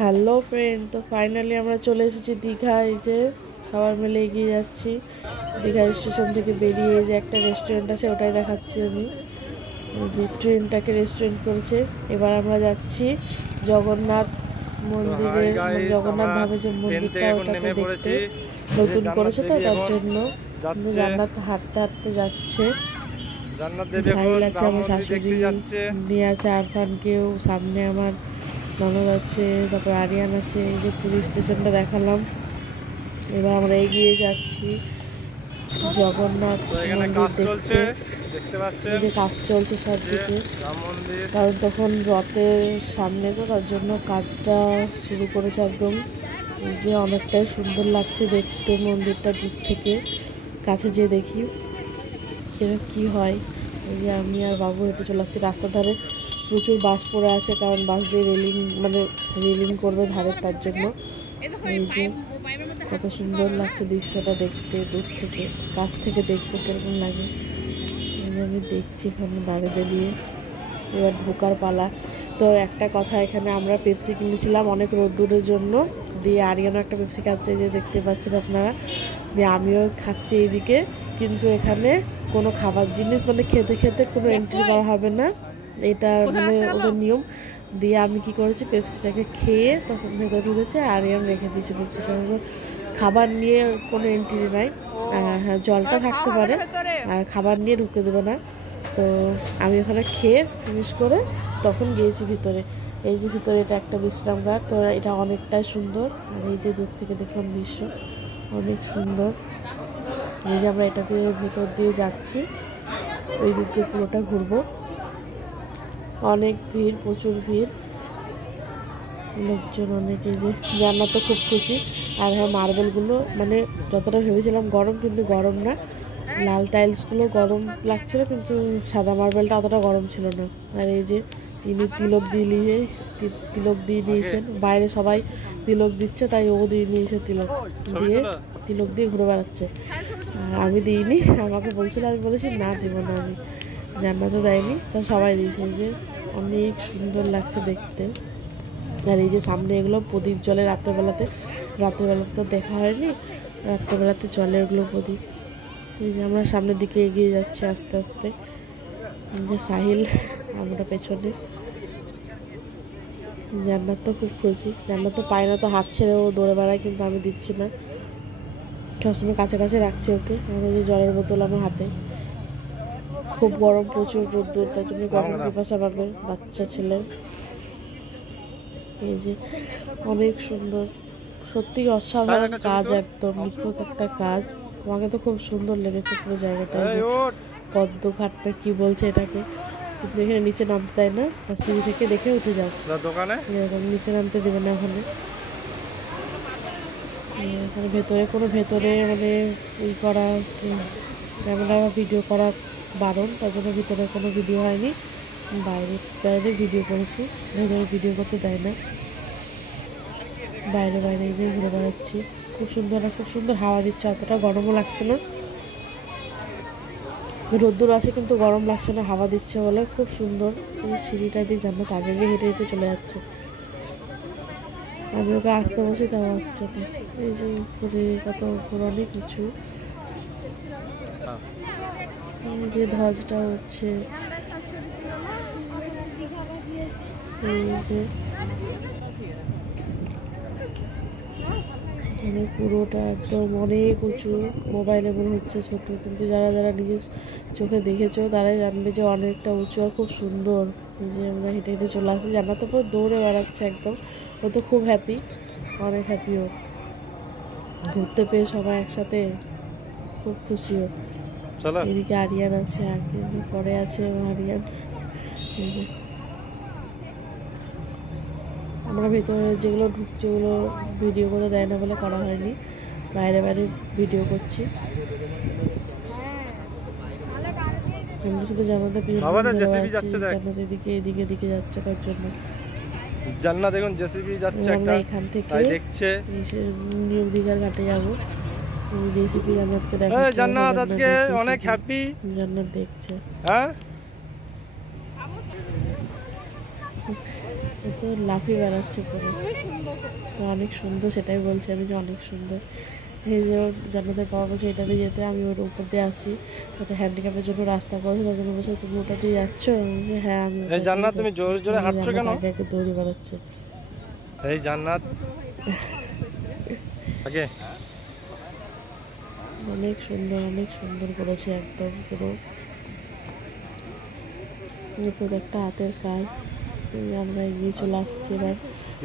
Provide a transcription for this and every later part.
Hello friend, তো finally আমরা চলে এসেছি দীঘা। এই যে সবাই মিলে এগিয়ে যাচ্ছি দীঘা স্টেশন থেকে বেরিয়ে। এই যে একটা রেস্টুরেন্ট আছে, ওটাই দেখাচ্ছি আমি। এই যে ট্রেনটাকে রেস্টুরেন্ট করেছে। এবার আমরা যাচ্ছি জগন্নাথ মন্দিরে, জগন্নাথ ধামের যে মন্দিরটা, ওটাকে দেখতে। নতুন করেছে তো, তার জন্য জান্নাত হাঁটতে হাঁটতে যাচ্ছে। সাহিল আছে, আমার শাশুড়ি নিয়ে আছে, আরফানকেও সামনে আমার ননদ আছে, তারপর আরিয়ান আছে। এই যে পুলিশ স্টেশনটা দেখালাম। এবার আমরা এগিয়ে যাচ্ছি জগন্নাথ মন্দির দেখতে। এই যে কাজ চলছে সব দিকে, কারণ তখন রথের সামনে তো, তার জন্য কাজটা শুরু করেছে একদম। এই যে অনেকটাই সুন্দর লাগছে দেখতে মন্দিরটা দূর থেকে। কাছে যেয়ে দেখি সেটা কী হয়। এই যে আমি আর বাবু হেঁটে চলে আসছি। রাস্তার ধারে প্রচুর বাস পড়ে আছে, কারণ বাস দিয়ে রেলিং করবে ধারে, তার জন্য। এই যে কত সুন্দর লাগছে দৃশ্যটা দেখতে দূর থেকে। কাছ থেকে দেখবো কিরকম লাগে, আমি দেখছি এখানে দাঁড়িয়ে। এবার ঢোকার পালা। তো একটা কথা, এখানে আমরা পেপসি কিনেছিলাম অনেক রোদ্দুরের জন্য, দিয়ে আরিয়ানও একটা পেপসি খাচ্ছে, যে দেখতে পাচ্ছেন আপনারা। দিয়ে আমিও খাচ্ছি এইদিকে। কিন্তু এখানে কোনো খাবার জিনিস খেতে খেতে কোনো এন্ট্রি করা হবে না, এটা ওদের নিয়ম। দিয়ে আমি কি করেছি, পেপসিটাকে খেয়ে তখন ভেতরে ঢুকেছে, আর আমি রেখে দিয়েছি পেপসিটা। খাবার নিয়ে কোনো এন্ট্রি নাই। হ্যাঁ, জলটা থাকতে পারে, আর খাবার নিয়ে ঢুকে দেবে না। তো আমি ওখানে খেয়ে ফিনিশ করে তখন গিয়েছি ভিতরে। এই যে ভিতরে এটা একটা বিশ্রামঘাট, তো এটা অনেকটাই সুন্দর। আর এই যে দূর থেকে দেখলাম দৃশ্য অনেক সুন্দর। এই যে আমরা এটা দিয়ে ভেতর দিয়ে যাচ্ছি, ওই দিক দিয়ে পুরোটা ঘুরবো। অনেক ভিড়, প্রচুর ভিড়, লোকজন অনেক। এই যে জান্নাত তো খুব খুশি। আর হ্যাঁ, মার্বেলগুলো যতটা ভেবেছিলাম গরম, কিন্তু গরম না। লাল টাইলসগুলো গরম লাগছিল, কিন্তু সাদা মার্বেলটা অতটা গরম ছিল না। আর এই যে তিনি তিলক দিয়ে নিয়েছেন। বাইরে সবাই তিলক দিচ্ছে, তাই ও দিয়ে নিয়েছে, তিলক দিয়ে ঘুরে বেড়াচ্ছে। আর আমি দিইনি, আমাকে বলছিল, আমি বলেছি না দেবো না আমি। জান্নাত দেয়নি, তা সবাই দিয়েছে। এই যে অনেক সুন্দর লাগছে দেখতে। আর এই যে সামনে এগুলো প্রদীপ জ্বলে রাত্রেবেলাতে তো দেখা হয়নি, রাত্রেবেলাতে চলে এগুলো প্রদীপ। এই যে আমরা সামনের দিকে এগিয়ে যাচ্ছি আস্তে আস্তে। যে সাহিল আমরা পেছনে। জান্নাত তো খুব খুশি। জান্নাত তো পায় না, তো হাত ছেড়ে ও দৌড়ে বেড়ায়, কিন্তু আমি দিচ্ছি না, সবসময় কাছে রাখছি ওকে। আর এই যে জলের বোতল আমার হাতে। খুব গরম, প্রচুর রোদ্দুর, তার জন্য গরম পিপাসা পাবে বাচ্চা ছেলের। এই যে অনেক সুন্দর, সত্যি অসাধারণ কাজ, একদম নিখুঁত একটা কাজ। আমাকে তো খুব সুন্দর লেগেছে পুরো জায়গাটা। যে পদ্মঘাটটা কি বলছে এটাকে, কিন্তু এখানে নিচে নামতে দেয় না, সিঁড়ি থেকে দেখে উঠে যাও, এরকম নিচে নামতে দেবে না এখানে। ভেতরে ওই করা ক্যামেরা ভিডিও করা বারণ, তার জন্য ভিতরে কোনো ভিডিও হয়নি। বাইরে ভিডিও করেছি, ভেতরে ভিডিও করতে দেয় না। বাইরে গিয়ে ঘুরে বেড়াচ্ছি। খুব সুন্দর হাওয়া দিচ্ছে, অতটা গরমও লাগছে না। রোদ্দুর আছে কিন্তু গরম লাগছে না, হাওয়া দিচ্ছে বলে খুব সুন্দর। এই সিঁড়িটা দিয়ে জান্নাত আগে গিয়ে হেঁটে হেঁটে চলে যাচ্ছে। আমি ওকে আসতে বসি, তাও আসছে না। এই যে উপরে কত অনেক কিছু। এই যে ধ্বজটা হচ্ছে, এই যে পুরোটা একদম অনেক উঁচু। মোবাইলে মনে হচ্ছে ছোট, কিন্তু যারা নিজের চোখে দেখেছো তারাই জানবে যে অনেকটা উঁচু আর খুব সুন্দর। এই যে আমরা হেঁটে হেঁটে চলে আসি। জান্নাত তো পুরো দৌড়ে বেড়াচ্ছে একদম, ও তো খুব হ্যাপি, অনেক হ্যাপি ও। ঘুরতে পেয়ে সবাই একসাথে খুব খুশি ও। এদিকে আরিয়ান আছে, আগে পরে আছে আরিয়ান। আমরা ভেতরে যেগুলো ভিডিও করতে দেয় না বলে করা হয়নি, বাইরে ভিডিও করছি। আমরা শুধু এদিকে যাচ্ছে, তার জন্য জান্নাত দেখুন জেসিবি যাচ্ছে একটা, এখান থেকে দেখছে নিউ দীঘার ঘাটে যাবো। জেসিবি জান্নাতকে দেখা, জান্নাত আজকে অনেক হ্যাপি, জান্নাত দেখছে। হ্যাঁ তো লাফিয়ে বেড়াচ্ছে পুরো, অনেক সুন্দর, সেটাই বলছি আমি যে অনেক সুন্দর। এই যে জান্নাতের বাবা বলছে এটা দিয়ে যেতে, আমি ওর উপর দিয়ে আসি, ওটা হ্যান্ডিক্যাপের জন্য রাস্তা করেছে, তার জন্য বলছে তুমি ওটা দিয়ে যাচ্ছ? হ্যাঁ আমি। এই জান্নাত তুমি জোরে জোরে হাঁটছো কেন? আগে আগে দৌড়ে বেড়াচ্ছে। এই জান্নাত আগে অনেক সুন্দর করেছে একদম পুরো পুরো একটা হাতের কাজ। আমরা এগিয়ে চলে আসছি, এবার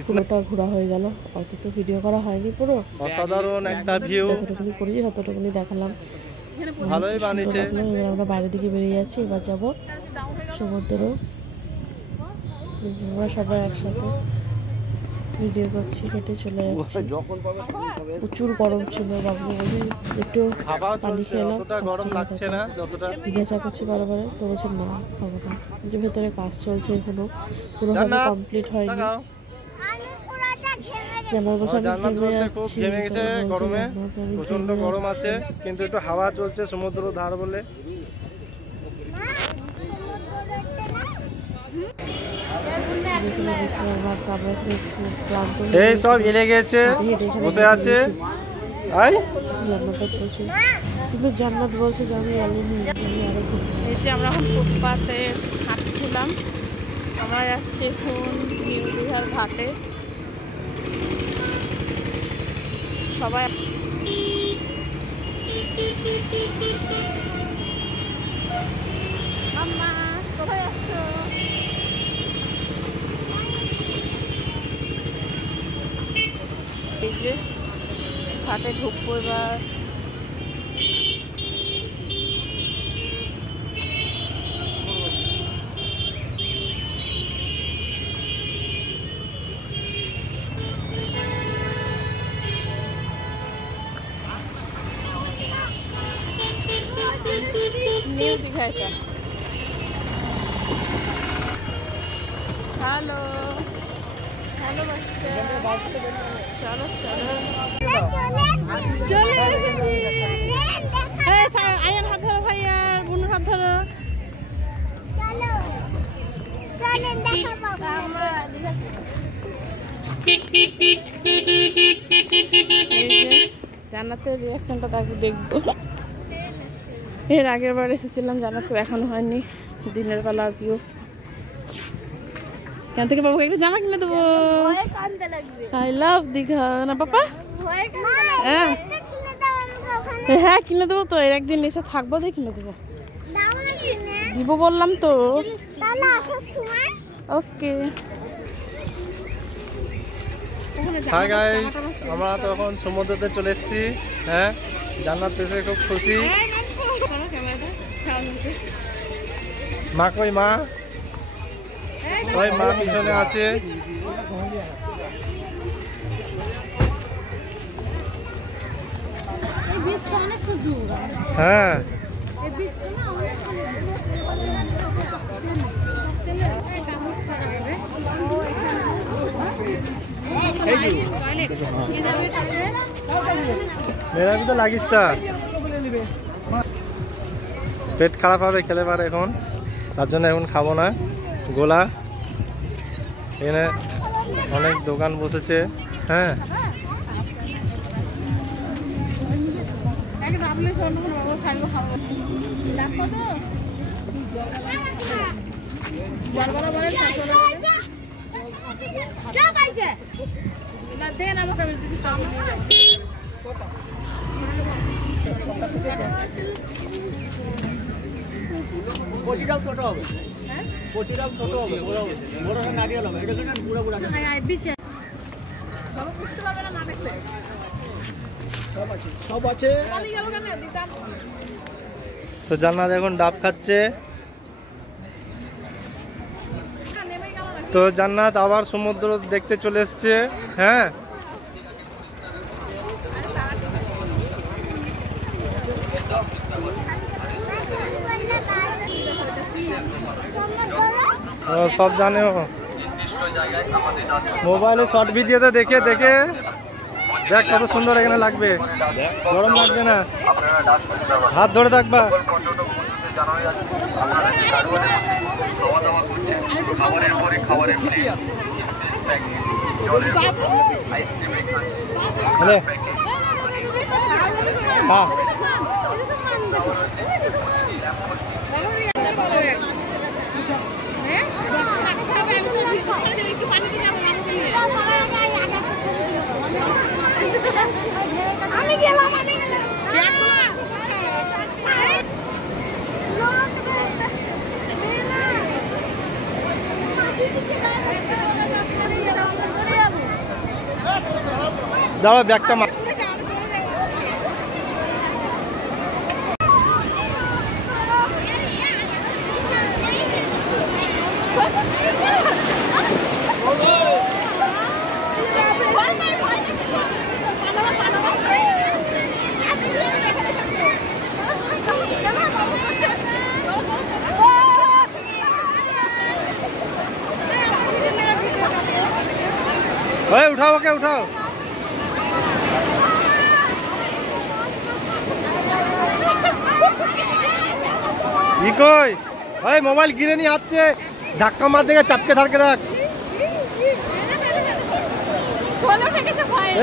পুরোটা ঘোরা হয়ে গেল, অত তো ভিডিও করা হয়নি পুরো, অসাধারণ একটা ভিউ, যতটুকুনি করেছি ততটুকুনি দেখালাম, ভালোই বানিয়েছে। এবার আমরা বাইরের দিকে বেরিয়ে যাচ্ছি, এবার যাবো সমুদ্র। আমরা সবাই একসাথে ভিডিও করছি, হেঁটে চলে যাচ্ছি। প্রচুর গরম ছিল, বাবু বলছি একটু পানি খেলাম, জিজ্ঞাসা করছি বারবার, তো বলছে না খাবো না, যে ভেতরে কাজ চলছে এখনো পুরোভাবে কমপ্লিট হয়নি। গরমে প্রচন্ড গরম আছে, কিন্তু একটু হাওয়া চলছে সমুদ্র ধার বলে। এই সব এলে গেছে, বসে আছে। কিন্তু জান্নাত বলছে যে আমি এলিনি, আমি আরো ঘুরবো। এই যে আমরা এখন ফুটপাতে হাঁটছিলাম, আমরা যাচ্ছি এখন নিউ দীঘার ঘাটে। সবাই মাম্মা কোথায় যাচ্ছ? এই যে ঘাটে ঢুকবো এবার। নিউ দীঘা এটা। হ্যালো হ্যালো বাচ্চা, চলো চলো চলে এসেছি। আয়ান হাত ধরো, ভাইয়া বুনুর হাত ধরো। জান্নাতের রিয়াকশনটা তারপর দেখবো। এর আগের বার এসেছিলাম, জান্নাত এখনো হয়নি, দিনের বেলা ভিউ। কেন থেকে বাবুকে একটু জামা কিনে দেবো। আই লাভ দীঘা না পাপা? হ্যাঁ হ্যাঁ কিনে দেবো তো, এর একদিন এসে থাকবো, দিয়ে কিনে দেবো, দিব বললাম তো। ওকে হাই গাইস, আমরা তো এখন সমুদ্রতে চলে এসেছি। হ্যাঁ, জান্নাত এসে খুব খুশি। মা কই? মা ওই মা পিছনে আছে। হ্যাঁ মেরা তো লাগিস, পেট খারাপ হবে খেলে পারে এখন, তার জন্য এখন খাবো না। গোলা এখানে অনেক দোকান বসেছে। হ্যাঁ তো জান্নাত এখন ডাব খাচ্ছে। তো জান্নাত আবার সমুদ্র দেখতে চলে এসছে। হ্যাঁ সব জানে, মোবাইলে শর্ট ভিডিওতে দেখে দেখে দেখ কত সুন্দর এখানে লাগবে, গরম লাগবে না, হাত ধরে থাকবা। খাবারের পরে খাবারের হ্যালো হ্যাঁ আমি গেলাম দাঁড়া ব্যাগটা ওই উঠাও ওকে উঠাও কি কই ওই মোবাইল গিরে নিয়ে আসছে ধাক্কা মার দেখে চাপকে ধারকে রাখ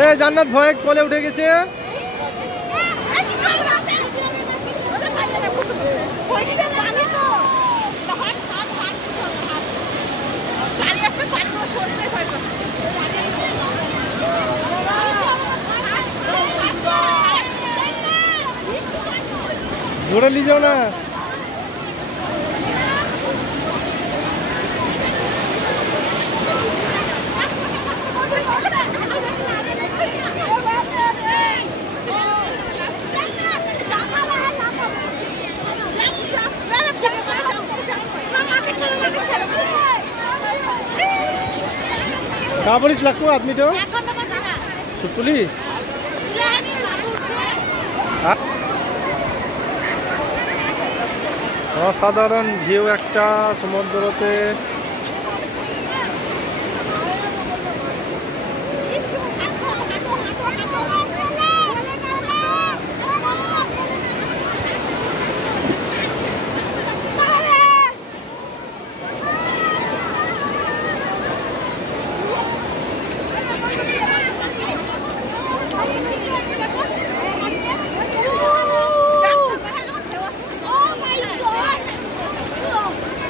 এ জান্নাত ভয়ে কোলে উঠে গেছে ধরে নিয়ে যাও না कहाँ पुलिस लगो आदमी तो छुटपुली असाधारण ভিউ একটা সমুদ্রতে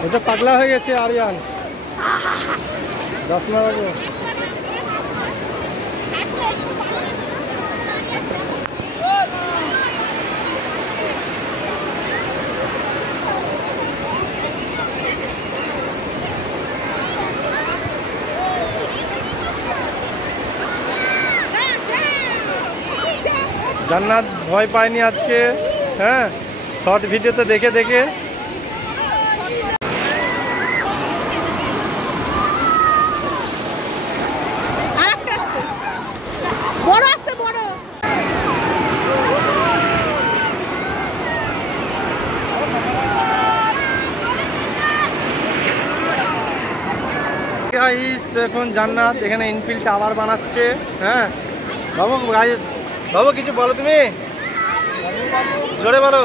এটা পাগলা হয়ে গেছে আরিয়ান 10 মিনিট আগে জান্নাত ভয় পায়নি আজকে হ্যাঁ শর্ট ভিডিওতে দেখে দেখে বড় আসছে বড় এখন জান্নাত এখানে ইনফিল টাওয়ার বানাচ্ছে হ্যাঁ বাবু বাবু কিছু বলো তুমি জোরে বলো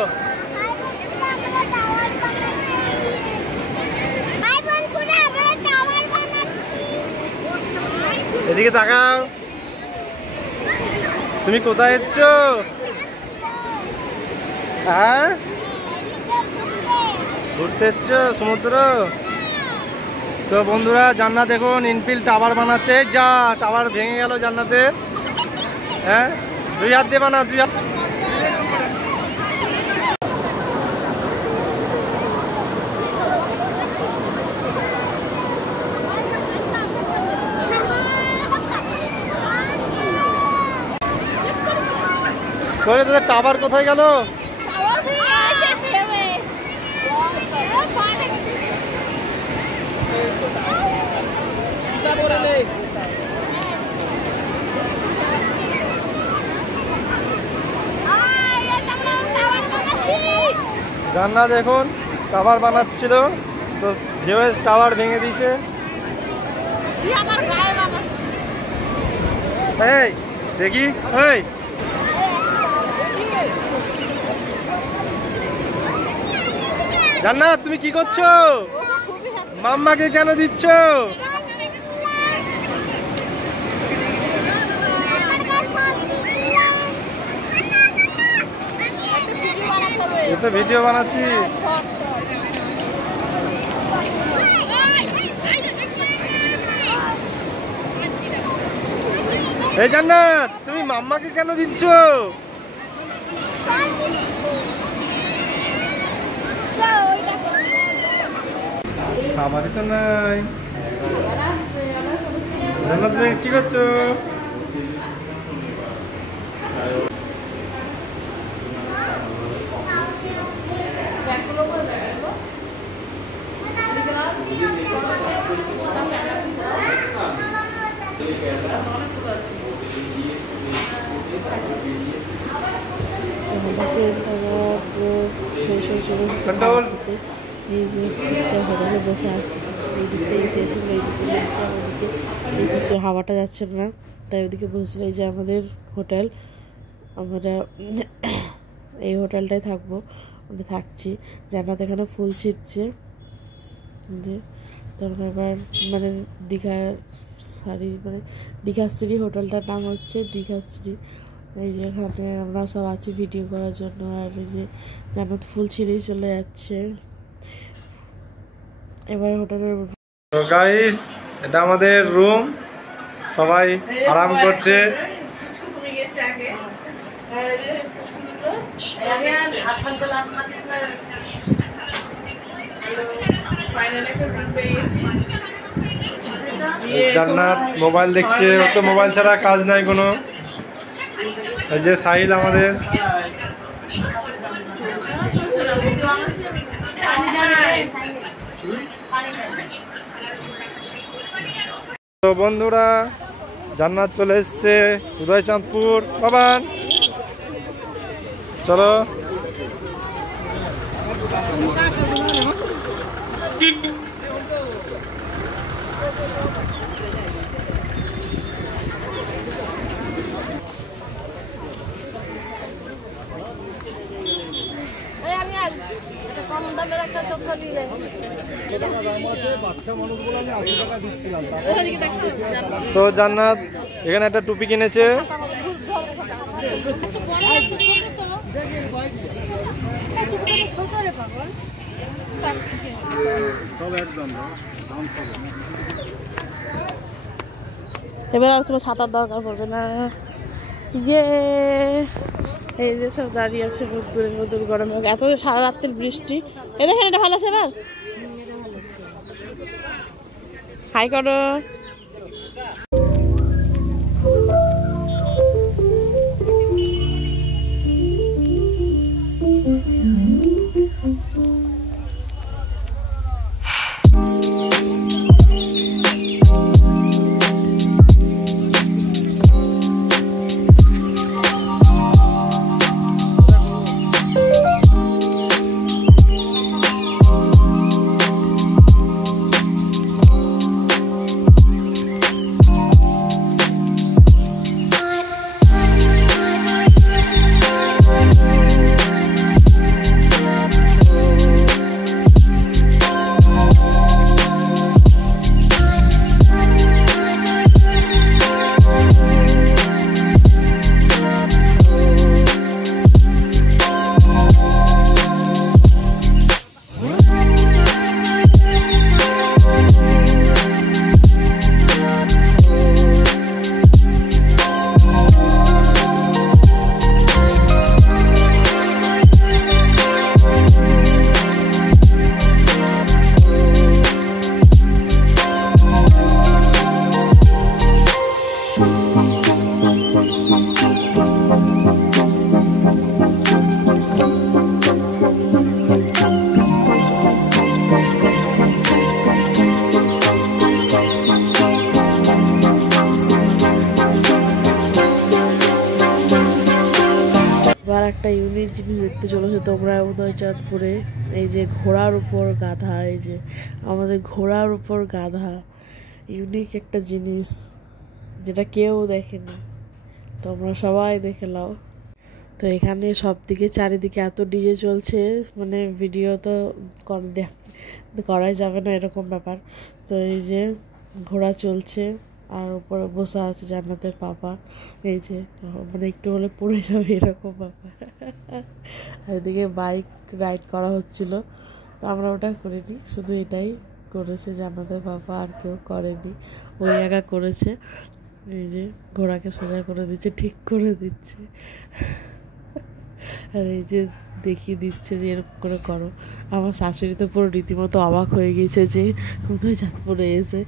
এদিকে তাকাও তুমি কোথায় এসছ হ্যাঁ ঘুরতে এসছ সমুদ্র তো বন্ধুরা জান্নাত এখন ইনফিল টাওয়ার বানাচ্ছে যা টাওয়ার ভেঙে গেল জান্নাতে হ্যাঁ 2 হাত দিয়ে বানা 2 হাত করে তোদের টাওয়ার কোথায় গেল জান্নাত এখন টাওয়ার বানাচ্ছিল তো ঢেউয়ে টাওয়ার ভেঙে দিয়েছে এই দেখি এই জান্নাত তুমি কি করছো মাম্মাকে কেন দিচ্ছ তো ভিডিও বানাচ্ছি। এই জান্নাত, তুমি মাম্মাকে কেন দিচ্ছ? খাবারই তো নাই। জান্নাত তুমি কি করছো? এই যে হোটেলে বসে আছি, এই দিকটা এসেছিল, এই দিকে বসছে, ওদিকে এসেছে, হাওয়াটা যাচ্ছে না, তাই ওদিকে বসছিল। এই যে আমাদের হোটেল, আমরা এই হোটেলটায় থাকবো, মানে থাকছি। জান্নাত এখানে ফুল ছিটছে যে, তখন আবার মানে দীঘার শাড়ি, মানে দীঘাশ্রী হোটেলটার নাম হচ্ছে দীঘাশ্রী। এই যে এখানে আমরা সব আছি ভিডিও করার জন্য। আর এই যে জান্নাত ফুল ছিঁড়েই চলে যাচ্ছে। এবার হোটেলের তো গাইস, এটা আমাদের রুম, সবাই আরাম করছে। জান্নাত মোবাইল দেখছে, ও তো মোবাইল ছাড়া কাজ নাই কোনো। এই যে সাহিল আমাদের। তো বন্ধুরা, জান্নাত চলে এসছে উদয়চাঁদপুর। বাবান চলো। তো জান্নাত এখানে একটা টুপি কিনেছে। এবার আর তোমার ছাতার দরকার পড়বে না। যে এই যে সব দাঁড়িয়ে আছে রোদ্দুরের রোদ্দুর গরমে, এত সারা রাত্রির বৃষ্টি। এ দেখেন, এটা ভালো আছে না? হাই করো। একটা ইউনিক জিনিস দেখতে চলেছে তোমরা উদয়চাঁদপুরে। এই যে ঘোড়ার উপর গাধা, এই যে আমাদের ঘোড়ার উপর গাধা, ইউনিক একটা জিনিস যেটা কেউ দেখেনি, তোমরা সবাই দেখে নাও। তো এখানে সব দিকে চারিদিকে এত ডিজে চলছে, মানে ভিডিও তো করাই যাবে না এরকম ব্যাপার। তো এই যে ঘোড়া চলছে, আর উপরে বসে আছে জান্নাতের পাপা। এই যে মানে একটু হলে পড়ে যাবে এরকম ব্যাপার। এদিকে বাইক রাইড করা হচ্ছিল, তো আমরা ওটা করিনি, শুধু এটাই করেছে জান্নাতের পাপা, আর কেউ করেনি, ওই একা করেছে। এই যে ঘোড়াকে সোজা করে দিচ্ছে, ঠিক করে দিচ্ছে, আর এই যে দেখিয়ে দিচ্ছে যে এরকম করে করো। আমার শাশুড়ি তো পুরো রীতিমতো অবাক হয়ে গেছে যে কোথায় চাঁদপুরে এসে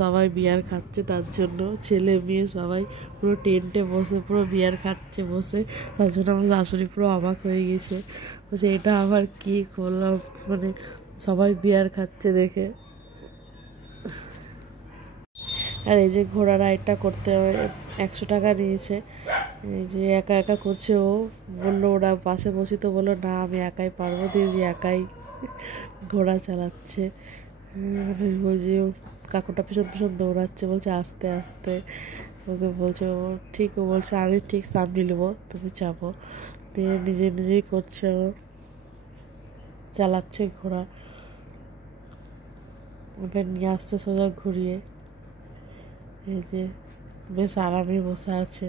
সবাই বিয়ার খাচ্ছে, তার জন্য ছেলে মেয়ে সবাই পুরো টেন্টে বসে পুরো বিয়ার খাচ্ছে বসে, তার জন্য আমার শাশুড়ি পুরো অবাক হয়ে গেছে, বলছে এটা আবার কী করলাম, মানে সবাই বিয়ার খাচ্ছে দেখে। আর এই যে ঘোড়া রাইডটা করতে 100 টাকা নিয়েছে। এই যে একা একা করছে, ও বললো ওরা পাশে বসি, তো বললো না আমি একাই পারবো, দিয়ে যে একাই ঘোড়া চালাচ্ছে। ওই যে কাকুটা পিছন পিছন দৌড়াচ্ছে, বলছে আস্তে আস্তে, ওকে বলছে ও ঠিক, ও বলছে আমি ঠিক সামনে নেবো, তুমি চাপো, দিয়ে নিজে নিজেই করছে, ও চালাচ্ছে ঘোড়া, ওকে নিয়ে আসতে সোজা ঘুরিয়ে। এই যে বেশ আরামে বসে আছে।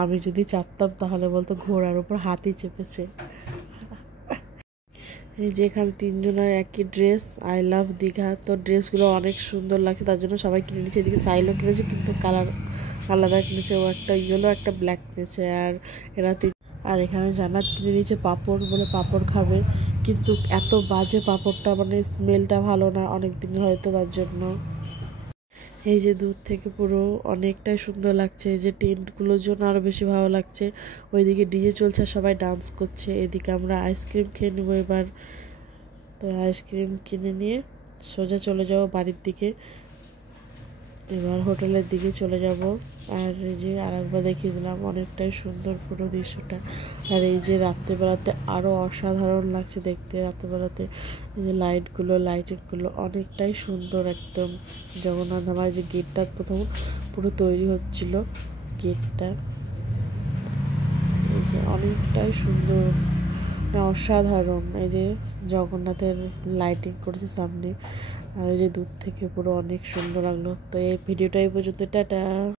আমি যদি চাপতাম তাহলে বলতো ঘোড়ার উপর হাতি চেপেছে। এই যে এখানে 3 জনের একই ড্রেস, আই লাভ দীঘা, তো ড্রেসগুলো অনেক সুন্দর লাগছে, তার জন্য সবাই কিনে নিচ্ছে। এদিকে সাইলও কিনেছে, কিন্তু কালার আলাদা কিনেছে, ও একটা ইয়েলো একটা ব্ল্যাক কিনেছে, আর এরা আর এখানে জান্নাত কিনে নিয়েছে পাঁপড়, বলে পাঁপড় খাবে, কিন্তু এত বাজে পাঁপড়টা, মানে স্মেলটা ভালো না, অনেক দিন হয়তো, তার জন্য। এই যে দূর থেকে পুরো অনেকটাই সুন্দর লাগছে, এই যে টেন্টগুলোর জন্য আরও বেশি ভালো লাগছে। ওইদিকে ডিজে চলছে, সবাই ডান্স করছে, এদিকে আমরা আইসক্রিম খেয়ে নেবো এবার। তো আইসক্রিম কিনে নিয়ে সোজা চলে যাব বাড়ির দিকে, এবার হোটেলের দিকে চলে যাব। আর এই যে আর একবার দেখিয়ে দিলাম, অনেকটাই সুন্দর পুরো দৃশ্যটা। আর এই যে রাত্রেবেলাতে আরও অসাধারণ লাগছে দেখতে, রাত্রেবেলাতে এই যে লাইটিংগুলো অনেকটাই সুন্দর একদম। জগন্নাথ ধামের যে গেটটা প্রথম পুরো তৈরি হচ্ছিল, গেটটা এই যে অনেকটাই সুন্দর, অসাধারণ। এই যে জগন্নাথের লাইটিং করেছে সামনে, আর এই যে দূর থেকে পুরো অনেক সুন্দর লাগলো। তো এই ভিডিওটা এই পর্যন্ত, টাটা।